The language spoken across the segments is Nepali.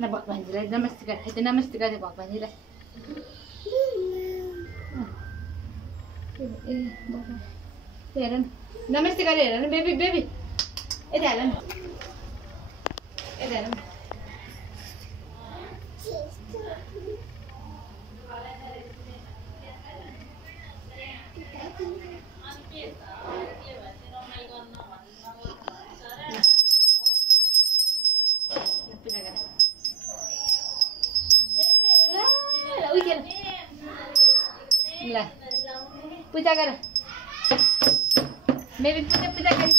ल भगवानजीलाई नमस्ते गरे नमस्ते गरे भगवानजीलाई हेर न नमस्ते गरे हेर न बेबी बेबी यता हेर न यता हेर न ल पूजा गर बेबी पूजा गरी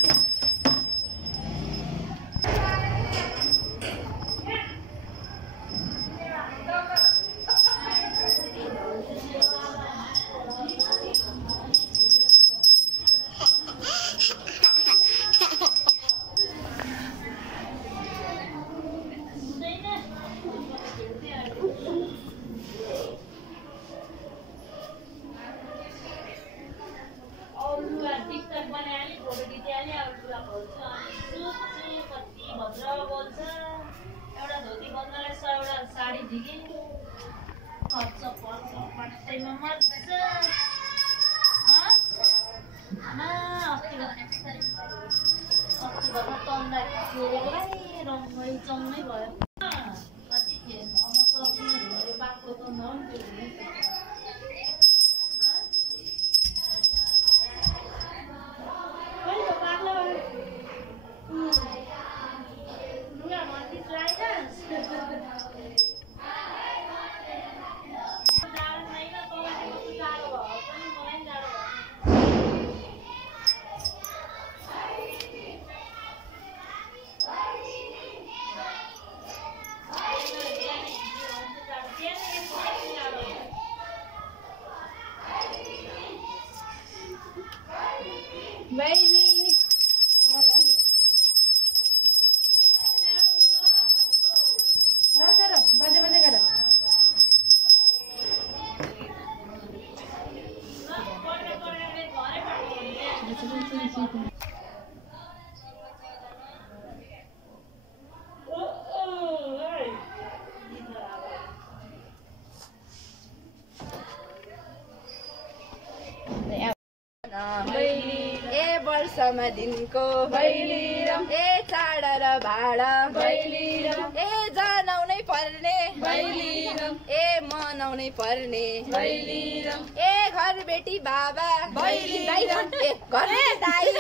वर्षमा दिनको भैलीरम ए चाड र भाडा भैलीरम ए जनाउनै पर्ने भैलीरम ए मनाउनै पर्ने भैलीरम ए घर बेटी बाबा भैलीरम ए घर दाइ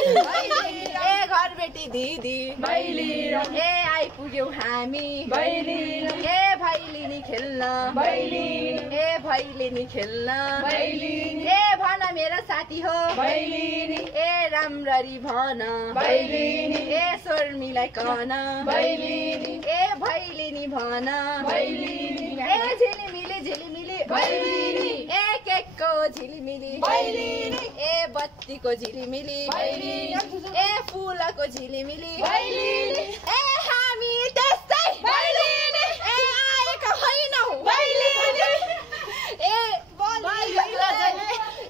ए घर बेटी दिदी भैलीरम ए आइपुग्यौ हामी भैलीरम ए भैलिनी खेल्न भैलिनी ए भैलिनी खेल्न भैलिनी ए भन मेरा साथी हो भैलिनी ए राम्ररी भन भैलिनी ए शर्मिलाई कन भैलिनी ए भैलिनी भन भैलिनी ए झिलिमिली झिलिमिली भैलिनी ए केकको झिलिमिली भैलिनी ए बत्तीको झिलिमिली भैलिनी ए फुलको झिलिमिली भैलिनी ए हामी त्यस्तै भैलिनी ए आएका होइनौ भैलिनी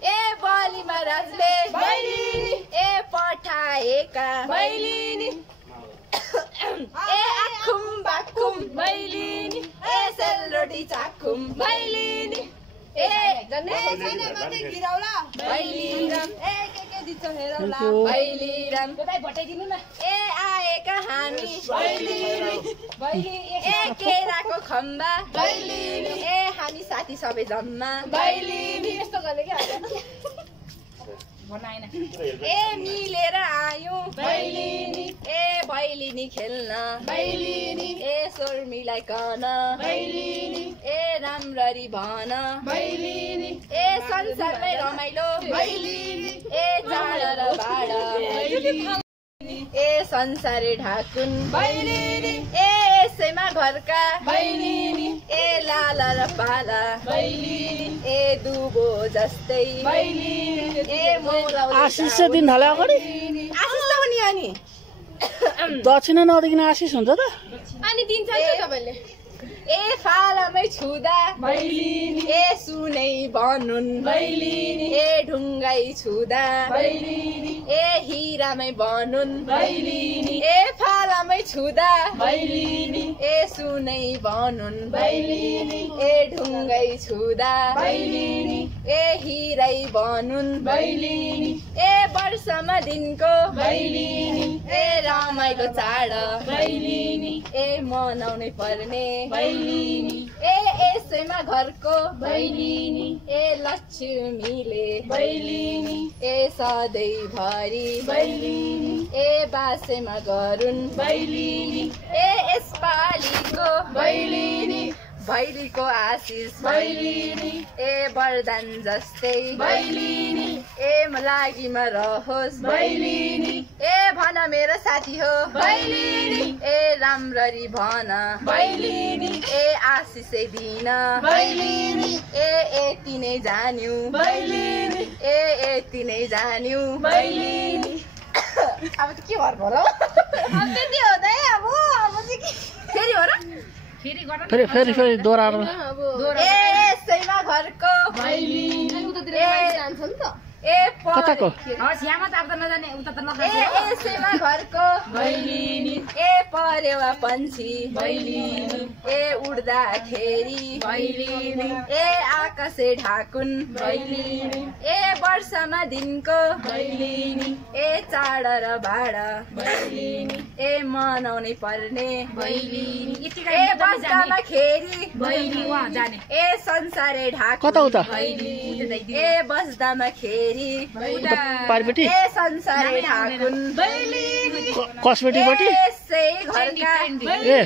ए बलि महाराजले भैलिनी ए पठाएका भैलिनी ए आखुम बाखुम भैलिनी ए सेलरोटी चाखुम भैलिनी ए जने छैन माथि गिराउला भैलिरम ए के दिन्छ हेरौला भैलिरम तपाईँ भटाइदिनु न ए आएका हामी भैलिनी भैली ए केराको खम्बा भैलिनी ए हामी साथी सबै जम्मा भैलिनी यस्तो गर्ने के बनाएन ए मिलेर आयौं भैलिनी ए भैलिनी खेल्न भैलिनी ए शर्मिलाई कन भैलिनी ए राम्ररी भन भैलिनी ए संसारमै रमाइलो भैलिनी ए जाड र भाडा भैलिनी ए संसारे ढाकुन भैलिनी ए यसैमा घरका भैलिनी ए लाला र पाला भैलिनी ए दुबो जस्तै भैलिनी ए मौला आशिष दिन थाले अगाडि आशिष त पनि अनि दक्षिणा नदिकन आशिष हुन्छ त अनि दिन्छ नि तपाईले ए फालामै छुदा भैलिनी ए सुनै बनुन भैलिनी ए ढुङ्गाइ छुदा भैलिनी ए हिरामै बनुन भैलिनी ए फालामै छुदा भैलिनी ए सुनै भनुन् भैलिनी ए ढुङ्गै छुदा भैलिनी ए हिरै भनुन् भैलिनी ए वर्षमा दिनको भैलिनी ए रमाइलो चाड भैलिनी ए मनाउनै पर्ने भैलिनी ए यसैमा घरको भैलिनी ए लक्ष्मीले भैलिनी ए सधैँभरि भैलिनी ए बासेमा गरुन् भैलिनी ए यसपालिको भैलिनी भैलीको आशिष भैलिनी ए वरदान जस्तै भैलिनी ए लागिमा रहोस् भैलिनी ए भन मेरो साथी हो भैलिनी ए राम्ररी भन भैलिनी ए आशिषै दिन भैलिनी ए यति नै जान्यौ भैलिनी ए यति नै जान्यौ भैलिनी अब त के भर होला अब त्यति हो त है अब चाहिँ फेरि हो र फेरि दोहोऱ्याएर ए यसैमा घरको भैलिनी जान्छ नि त ए कताको यसैमा घरको भैलिनी ए परेवा पन्छी भैलिनी ए उड्दाखेरि भैलिनी ए आकाशे ढाकुन् भैलिनी ए वर्षमा दिनको भैलिनी ए चाड र भाड भैलिनी ए मनाउनै पर्ने भैलिनी ए बस्दामा खेरी भैलिनी ए संसारै ढाकुन् कता उता ए बस्दामा खेरी पारिपट्टि ए संसारै ढाकुन् भैलिनी कसपट्टिपट्टि यसै घरका ए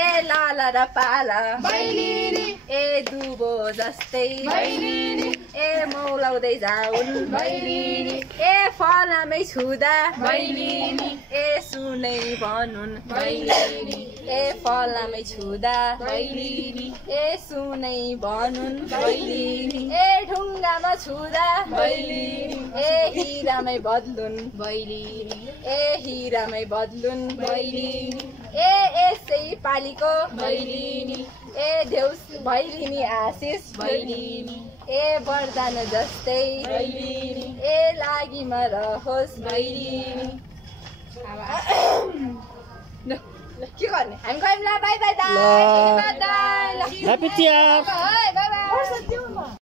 ए लाला र पाला भैलिनी ए दुबो जस्तै भैलिनी ए मौलाउँदै जाउन् भैलिनी ए फलामै छुदा भैलिनी ए सुनै भनुन् भैलिनी ए फलामै छुदा भैलिनी ए सुनै भनुन् भैलिनी ए ढुङ्गामा छुदा भैलिनी ए हिरामै बदलुन् भैलिनी ए हिरामै बदलुन् भैलिनी ए यसै पालिको भैलिनी ए देउस भैलिनी आशिष भैलिनी ए वरदान जस्तै भैलिनी ए लागिमा रहोस् भैलिनी के गर्ने हामी गयौँ ल बाई बाई दाइ ह्यापी तिहार। Bye by